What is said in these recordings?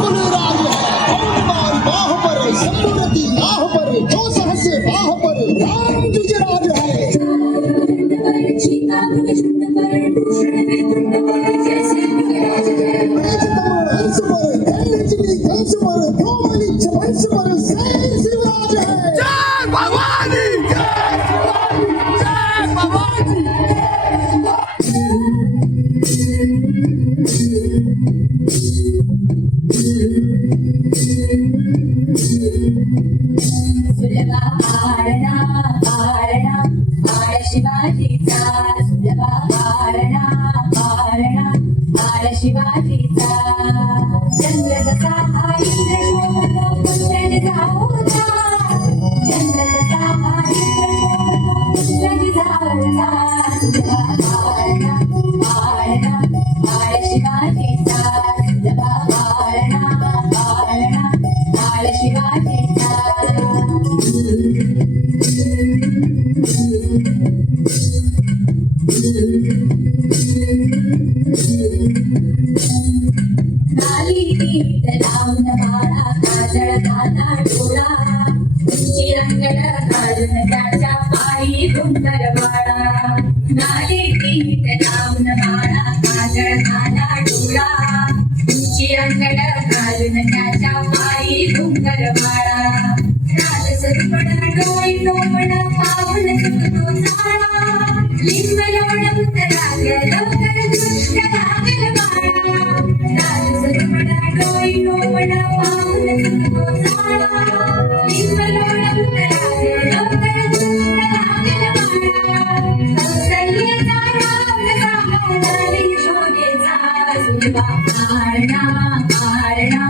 कुलराज है और बाह पर संपूर्ति आह पर जो सहस बाह पर राम जुजराज है हंस पर धनलक्ष्मी कंस पर धूमलिच्छ वंश पर सैन शिवराज है जय भवानी जय भवानी सुलभा हारणा हारणा हार शिवाजीचा सुलभा हारणा हारणा हार शिवाजीचा चंद्र जसा हा इंद्र शोभतो पुत्रज जाऊचा चंद्र जसा हा इंद्र शोभतो पुत्रज जाऊचा सुलभा हारणा हारणा हार शिवाजीचा सुलभा हारणा हारणा हार शिवाजीचा नाली गीत लावून बाळा काजळ घाला डोळा उंची रंगड घालून त्याच्या पायी घुंगर बाळा नाली गीत लावून बाळा काजळ घाला डोळा उंची रंगड घालून त्याच्या पायी घुंगर बाळा राज सरुपण डोई टोपण पावन सुखतो साळा लिंब लोण उतराग लवकर दृष्ट लागल बाळा राज सरुपण डोई टोपण पावन सुखतो साळा लिंब लोण उतराग लवकर दृष्ट लागल बाळा कौसल्येचा राम सांभाळाली शोधेचा सुलभा हारणा हारणा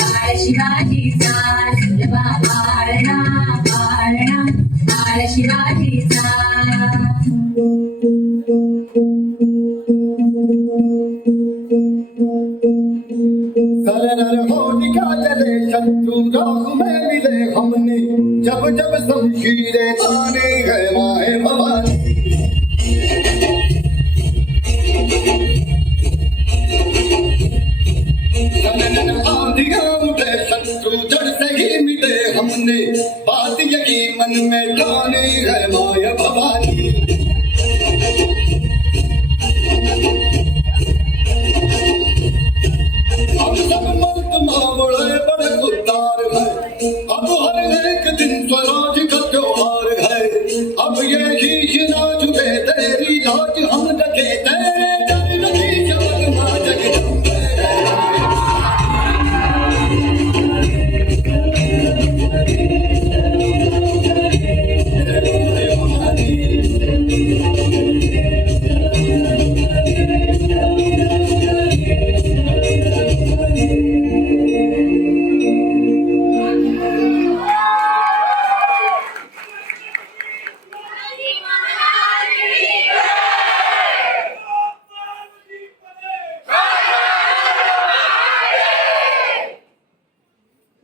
हार शिवाजीचा सुलभा हारणा हारणा हार शिवाजीचा सरर होलिका जले शत्रु राह में मिले हमने जब जब शमशीरें ताने है